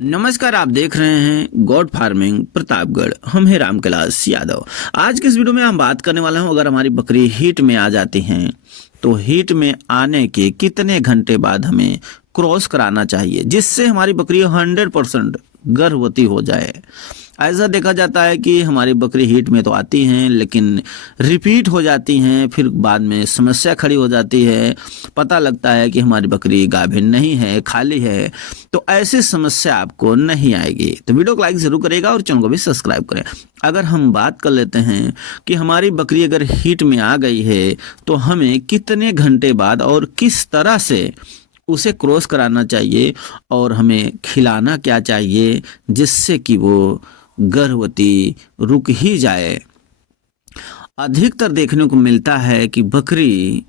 नमस्कार, आप देख रहे हैं गॉड फार्मिंग प्रतापगढ़। हम हैं रामकैलाश यादव। आज के इस वीडियो में हम बात करने वाले हैं, अगर हमारी बकरी हीट में आ जाती हैं तो हीट में आने के कितने घंटे बाद हमें क्रॉस कराना चाहिए जिससे हमारी बकरी 100% गर्भवती हो जाए। ऐसा देखा जाता है कि हमारी बकरी हीट में तो आती हैं लेकिन रिपीट हो जाती हैं, फिर बाद में समस्या खड़ी हो जाती है। पता लगता है कि हमारी बकरी गाभिन नहीं है, खाली है। तो ऐसी समस्या आपको नहीं आएगी। तो वीडियो को लाइक ज़रूर करेगा और चैनल को भी सब्सक्राइब करें। अगर हम बात कर लेते हैं कि हमारी बकरी अगर हीट में आ गई है तो हमें कितने घंटे बाद और किस तरह से उसे क्रॉस कराना चाहिए और हमें खिलाना क्या चाहिए जिससे कि वो गर्भवती रुक ही जाए। अधिकतर देखने को मिलता है कि बकरी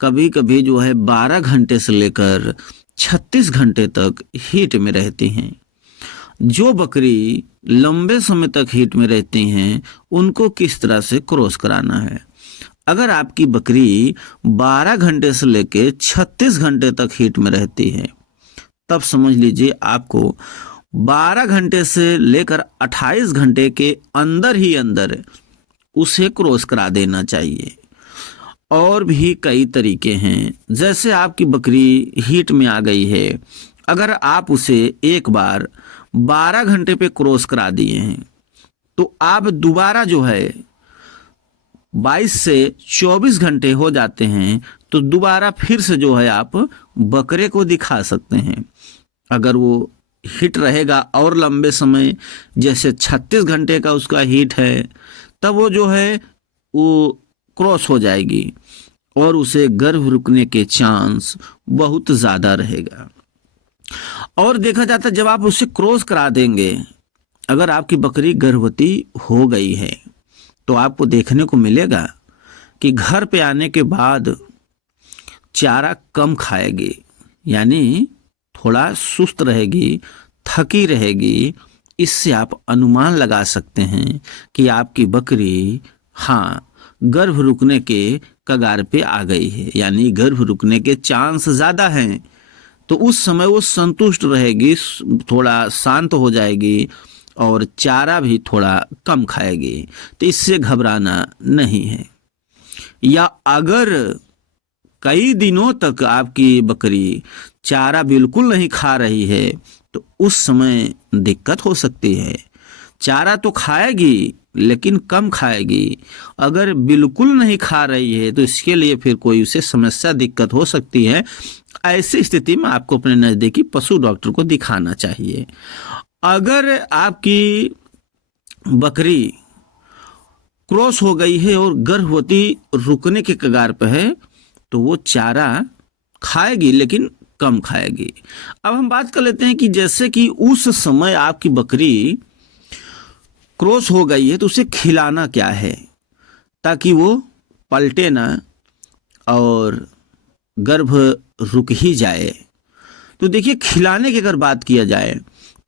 कभी कभी जो है 12 घंटे से लेकर 36 घंटे तक हीट में रहती हैं। जो बकरी लंबे समय तक हीट में रहती हैं उनको किस तरह से क्रॉस कराना है। अगर आपकी बकरी 12 घंटे से लेकर 36 घंटे तक हीट में रहती है तब समझ लीजिए आपको 12 घंटे से लेकर 28 घंटे के अंदर ही अंदर उसे क्रॉस करा देना चाहिए। और भी कई तरीके हैं, जैसे आपकी बकरी हीट में आ गई है, अगर आप उसे एक बार 12 घंटे पे क्रॉस करा दिए हैं तो आप दोबारा जो है 22 से 24 घंटे हो जाते हैं तो दोबारा फिर से जो है आप बकरे को दिखा सकते हैं। अगर वो हीट रहेगा और लंबे समय, जैसे 36 घंटे का उसका हीट है, तब वो जो है वो क्रॉस हो जाएगी और उसे गर्भ रुकने के चांस बहुत ज़्यादा रहेगा। और देखा जाता है जब आप उसे क्रॉस करा देंगे, अगर आपकी बकरी गर्भवती हो गई है तो आपको देखने को मिलेगा कि घर पे आने के बाद चारा कम खाएगी, यानी थोड़ा सुस्त रहेगी, थकी रहेगी। इससे आप अनुमान लगा सकते हैं कि आपकी बकरी गर्भ रुकने के कगार पे आ गई है, यानी गर्भ रुकने के चांस ज़्यादा हैं। तो उस समय वो संतुष्ट रहेगी, थोड़ा शांत हो जाएगी और चारा भी थोड़ा कम खाएगी। तो इससे घबराना नहीं है। या अगर कई दिनों तक आपकी बकरी चारा बिल्कुल नहीं खा रही है तो उस समय दिक्कत हो सकती है। चारा तो खाएगी लेकिन कम खाएगी। अगर बिल्कुल नहीं खा रही है तो इसके लिए फिर कोई उसे समस्या, दिक्कत हो सकती है। ऐसी स्थिति में आपको अपने नज़दीकी पशु डॉक्टर को दिखाना चाहिए। अगर आपकी बकरी क्रॉस हो गई है और गर्भवती रुकने के कगार पर है तो वो चारा खाएगी लेकिन कम खाएगी। अब हम बात कर लेते हैं कि जैसे कि उस समय आपकी बकरी क्रॉस हो गई है तो उसे खिलाना क्या है ताकि वो पलटे ना और गर्भ रुक ही जाए। तो देखिए, खिलाने की अगर बात किया जाए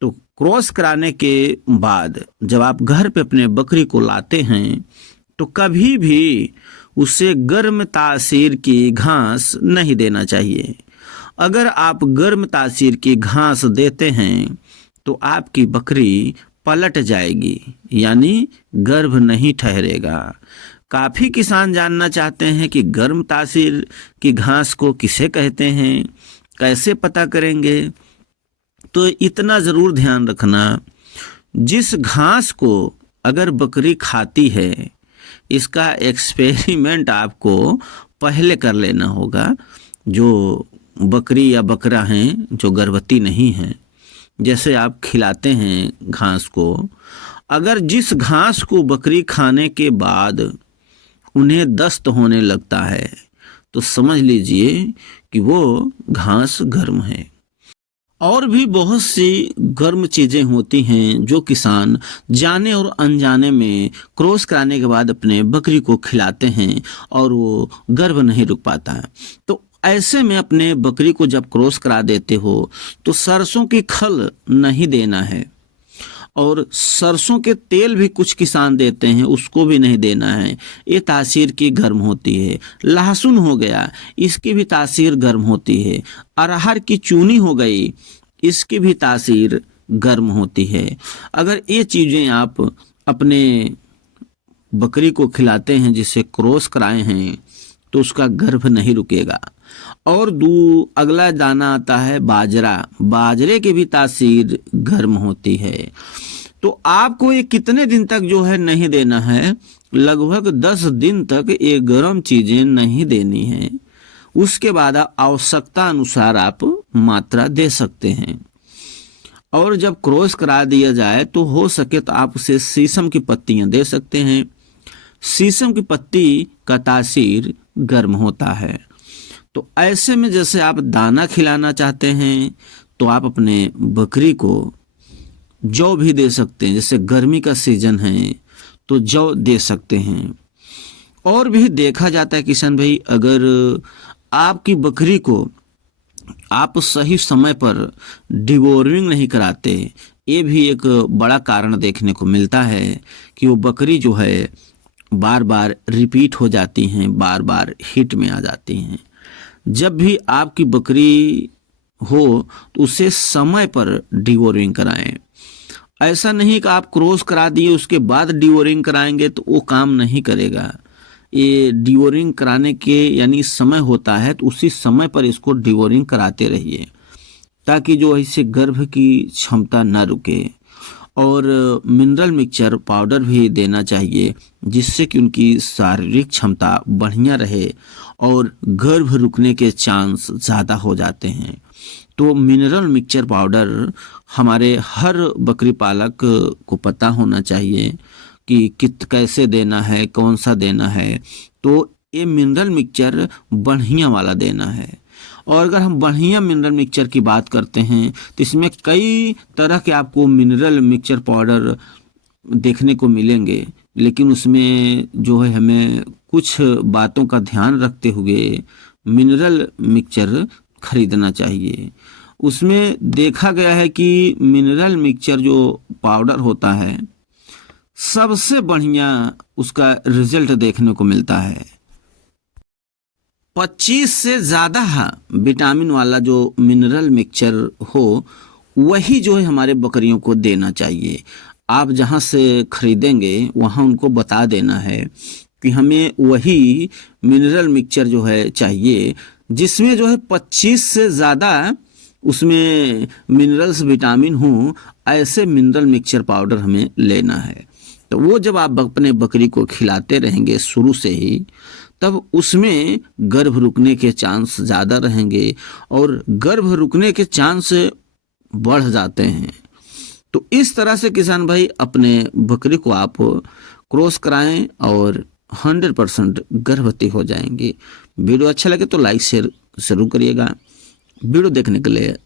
तो क्रॉस कराने के बाद जब आप घर पे अपने बकरी को लाते हैं तो कभी भी उसे गर्म तासीर की घास नहीं देना चाहिए। अगर आप गर्म तासीर की घास देते हैं तो आपकी बकरी पलट जाएगी, यानी गर्भ नहीं ठहरेगा। काफ़ी किसान जानना चाहते हैं कि गर्म तासीर की घास को किसे कहते हैं, कैसे पता करेंगे। तो इतना ज़रूर ध्यान रखना, जिस घास को अगर बकरी खाती है इसका एक्सपेरिमेंट आपको पहले कर लेना होगा। जो बकरी या बकरा हैं जो गर्भवती नहीं हैं, जैसे आप खिलाते हैं घास को, अगर जिस घास को बकरी खाने के बाद उन्हें दस्त होने लगता है तो समझ लीजिए कि वो घास गर्म है। और भी बहुत सी गर्म चीज़ें होती हैं जो किसान जाने और अनजाने में क्रॉस कराने के बाद अपने बकरी को खिलाते हैं और वो गर्भ नहीं रुक पाता है। तो ऐसे में अपने बकरी को जब क्रॉस करा देते हो तो सरसों की खल नहीं देना है, और सरसों के तेल भी कुछ किसान देते हैं, उसको भी नहीं देना है। ये तासीर की गर्म होती है। लहसुन हो गया, इसकी भी तासीर गर्म होती है। अरहर की चूनी हो गई, इसकी भी तासीर गर्म होती है। अगर ये चीज़ें आप अपने बकरी को खिलाते हैं जिसे क्रॉस कराए हैं तो उसका गर्भ नहीं रुकेगा। और अगला दाना आता है बाजरा। बाजरे की भी तासीर गर्म होती है। तो आपको ये कितने दिन तक जो है नहीं देना है, लगभग 10 दिन तक ये गर्म चीजें नहीं देनी है। उसके बाद आवश्यकता अनुसार आप मात्रा दे सकते हैं। और जब क्रॉस करा दिया जाए तो हो सके तो आप उसे शीशम की पत्तियां दे सकते हैं। शीशम की पत्ती का तासीर गर्म होता है। तो ऐसे में जैसे आप दाना खिलाना चाहते हैं तो आप अपने बकरी को जौ भी दे सकते हैं। जैसे गर्मी का सीजन है तो जौ दे सकते हैं। और भी देखा जाता है किशन भाई, अगर आपकी बकरी को आप सही समय पर डिवोर्मिंग नहीं कराते, ये भी एक बड़ा कारण देखने को मिलता है कि वो बकरी जो है बार बार रिपीट हो जाती हैं, बार बार हिट में आ जाती हैं। जब भी आपकी बकरी हो तो उसे समय पर डिवोर्मिंग कराएं। ऐसा नहीं कि आप क्रॉस करा दिए उसके बाद डिवोर्मिंग कराएंगे तो वो काम नहीं करेगा। ये डिवोर्मिंग कराने के यानी समय होता है तो उसी समय पर इसको डिवोर्मिंग कराते रहिए ताकि जो इससे गर्भ की क्षमता न रुके। और मिनरल मिक्सचर पाउडर भी देना चाहिए जिससे कि उनकी शारीरिक क्षमता बढ़िया रहे और गर्भ रुकने के चांस ज़्यादा हो जाते हैं। तो मिनरल मिक्सचर पाउडर हमारे हर बकरी पालक को पता होना चाहिए कि कैसे देना है, कौन सा देना है। तो ये मिनरल मिक्सचर बढ़िया वाला देना है। और अगर हम बढ़िया मिनरल मिक्सचर की बात करते हैं तो इसमें कई तरह के आपको मिनरल मिक्सचर पाउडर देखने को मिलेंगे, लेकिन उसमें जो है हमें कुछ बातों का ध्यान रखते हुए मिनरल मिक्सचर खरीदना चाहिए। उसमें देखा गया है कि मिनरल मिक्सचर जो पाउडर होता है सबसे बढ़िया उसका रिजल्ट देखने को मिलता है। 25 से ज़्यादा विटामिन वाला जो मिनरल मिक्सचर हो वही जो है हमारे बकरियों को देना चाहिए। आप जहाँ से खरीदेंगे वहाँ उनको बता देना है कि हमें वही मिनरल मिक्सचर जो है चाहिए जिसमें जो है 25 से ज़्यादा उसमें मिनरल्स विटामिन हो। ऐसे मिनरल मिक्सचर पाउडर हमें लेना है। तो वो जब आप अपने बकरी को खिलाते रहेंगे शुरू से ही, तब उसमें गर्भ रुकने के चांस ज़्यादा रहेंगे और गर्भ रुकने के चांस बढ़ जाते हैं। तो इस तरह से किसान भाई अपने बकरी को आप क्रॉस कराएं और 100% गर्भवती हो जाएंगी। वीडियो अच्छा लगे तो लाइक शेयर जरूर करिएगा। वीडियो देखने के लिए